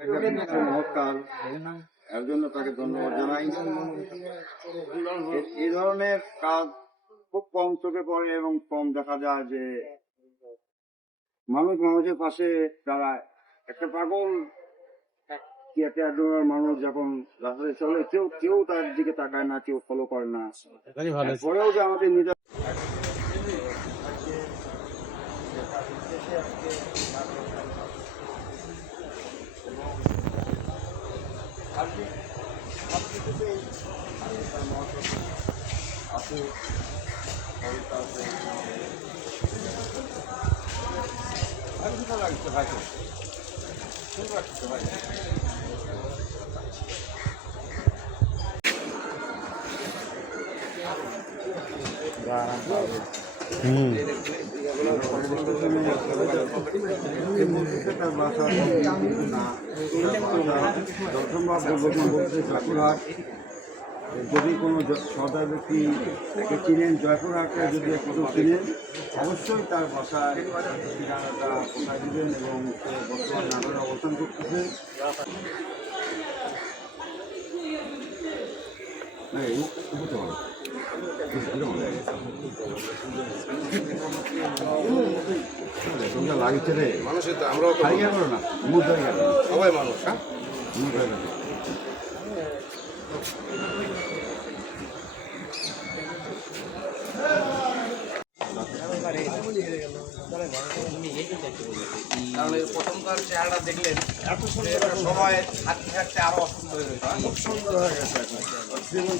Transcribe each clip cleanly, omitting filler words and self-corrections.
মহৎ কাজ, এর জন্য তাকে ধন্যবাদ জানাই। এই ধরনের কাজ খুব কম চোখে পড়ে এবং কম দেখা যায় যে মানুষ মানুষের পাশে দাঁড়ায়। একটা পাগল মানুষ যখন রাস্তায় চলে কেউ তার দিকে তাকায় না, কেউ ফলো করে না। পরেও যে আমাদের নিজের যদি কোনো সরকার ব্যক্তি চিনেন, জয়পুরহাটে যদি একটু চিনেন, অবশ্যই তার ভাষায় ঠিকানাটা কোথায় দিবেন এবং সে বর্তমান নাটোরে অবস্থান করতেছে। লাগছে রে মানুষের তো আমরাও করো না, মুখ ধরে গেল সবাই মানুষ। হ্যাঁ, মুখ ধরে গেল। কারণ এর প্রথমকার চেহারাটা দেখলেন, এত সুন্দর সময় থাকতে থাকতে আরো অসুন্দর হয়ে গেছে, খুব সুন্দর হয়ে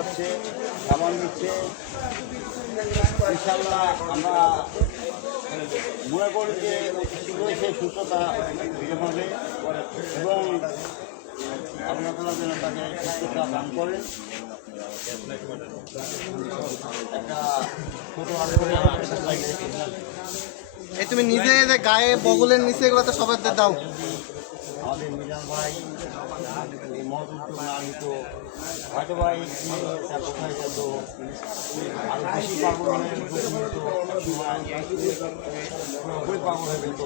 গেছে। সামান দিচ্ছে, ইনশাল্লাহ আমরা মনে করি যে শীঘ্রই সেই সুস্থতা ফিরে পাবে এবং আপনারা যেন তাকে সুস্থতা দান করেন। একটা এই তুমি নিজে যে গায়ে বগলের নিচে এগুলো তো সবাই দাও। আমাদের মিজান ভাই মহৎ না নিত হয়তো ভাই কোথায় যেত, আরো বেশি পাগলের পাগল হয়ে যেত।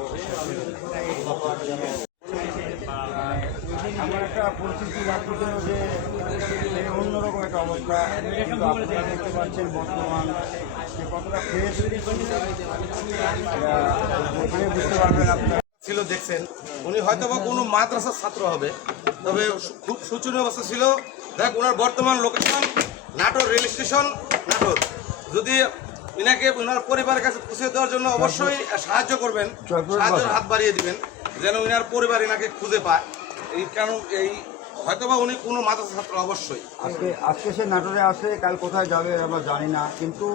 আমার একটা পরিস্থিতি লাগছিল যে অন্যরকম একটা অবস্থা, কিন্তু আপনারা দেখতে পাচ্ছেন বর্তমান যে কতটা ফ্রেশ বুঝতে পারবেন আপনারা। ছিল দেখছেন, উনি হয়তো বা কোনো মাদ্রাসার ছাত্র হবে, তবে খুব শোচনীয় অবস্থা ছিল। দেখ, ওনার বর্তমান location Natore rail station, Natore. যদি ইনাকে ওনার পরিবারের কাছে পৌঁছে দেওয়ার জন্য অবশ্যই সাহায্য করবেন, সাহায্যের হাত বাড়িয়ে দিবেন যেন ইনার পরিবার ইনাকে খুঁজে পায়। এই কারণ এই হয়তোবা উনি কোনো মাদ্রাসা ছাত্র অবশ্যই। আজকে সে নাটোরে আসে, কাল কোথায় যাবে আমরা জানি না, কিন্তু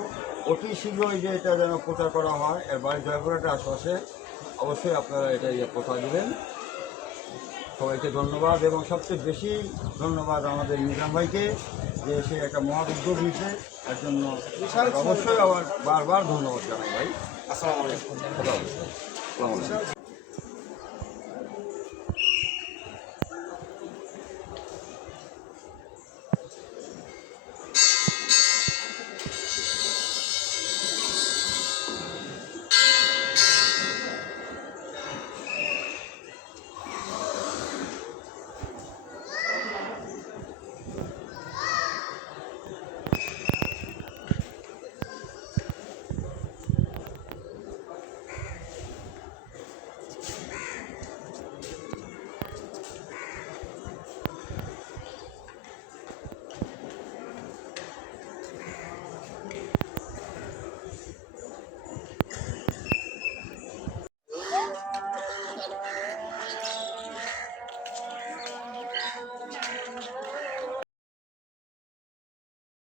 অতি শীঘ্রই যে এটা যেন প্রচার করা হয়। এর বাড়ি জয়পুরহাটে আশপাশে, অবশ্যই আপনারা এটা প্রচার দেবেন। সবাইকে ধন্যবাদ এবং সবচেয়ে বেশি ধন্যবাদ আমাদের নিজাম ভাইকে, যে সে একটা মহৎ উদ্যোগ নিচ্ছে। এর জন্য অবশ্যই আবার বারবার ধন্যবাদ জানাই ভাই। আসসালামু আলাইকুম।